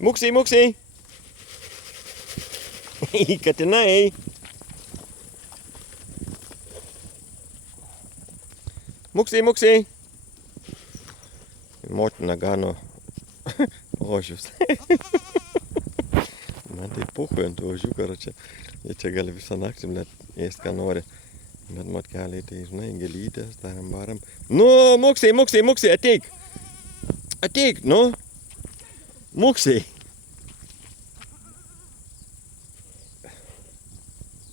Muksiai, muksiai. Katinai. Muksiai, muksiai. Motina gano ožius. Man tai puhui ant ožių, karočią. Jie čia gali visą naktį net ėst, ką nori. Bet motkeliai, tai žinai, gėlytės, daram varam. Nu, muksiai, muksiai, muksiai, ateik. Ateik, nu. Muksiai.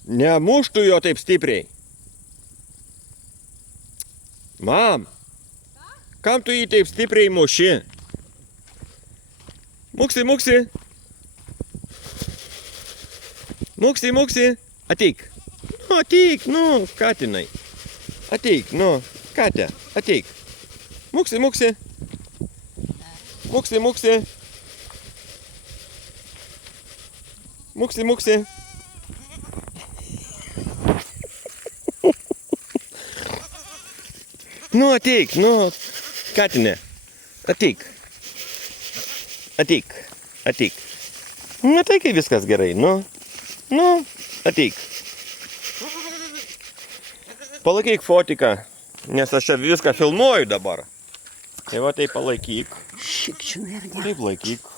Nemuštų jo taip stipriai. Mam, kam tu jį taip stipriai muši? Muksi, muksi. Muksi, muksi. Ateik. Nu, ateik, nu, katinai. Ateik, nu, katė, ateik. Muksi, muksi. Muksi, muksi. Muksi, muksi. Nu, ateik, nu, katinė. Ateik. Ateik, ateik. Nu, tai kai viskas gerai, nu. Nu, ateik. Palaikyk fotiką, nes aš čia viską filmuoju dabar. Tai va, tai palaikyk. Šikčių mergė. Taip laikyk.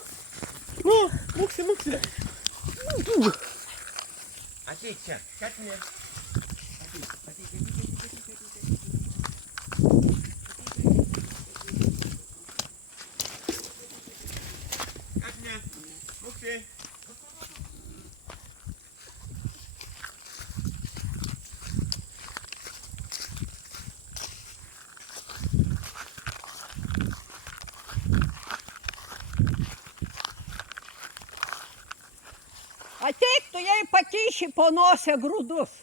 Nu, muksi, muksi. Ateik čia, katinė. Ateik, ateik, ateik. Katinė, muksi. Ateik, tu jai pakiši po nosę grūdus.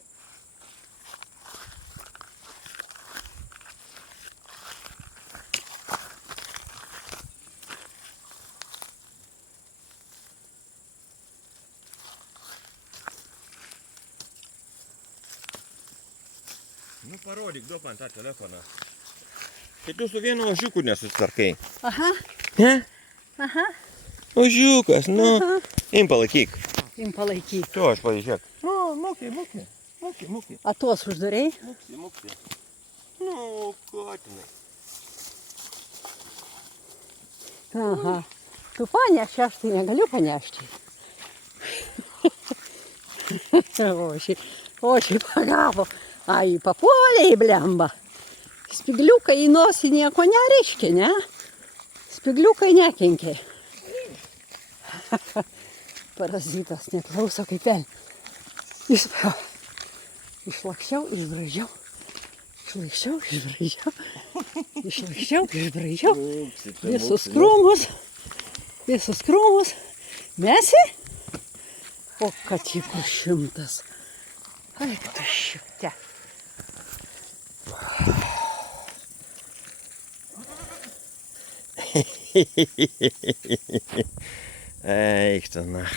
Nu, parodyk, duok man tą telefoną. Tai tu su vienu ožiuku nesusitvarkai. Aha, Ne? aha, Ožiukas, nu. aha. Im palaikyk. Im palaikyk. Tu, aš pažiūrėk. Nu, muki, muki. Muki, muki. A tuos uždarei? Muksi, muksi. Nu, katinai. Aha. Tu panešti, aš tai negaliu panešti. Ošiai pagavo. Ai, papuolė į blemba. Spigliukai į nosį nieko nereiškia, ne? Spigliukai nekenkia. Parazitas neklauso kaip el. Išlakščiau, išbraižiau. Išlakščiau, išbraižiau. Išlakščiau, išbraižiau. Visus krūmus. Visus krūmus. Mesi? O kad jį kur 100. Ai, kad aš šiukte. Eik tu nach.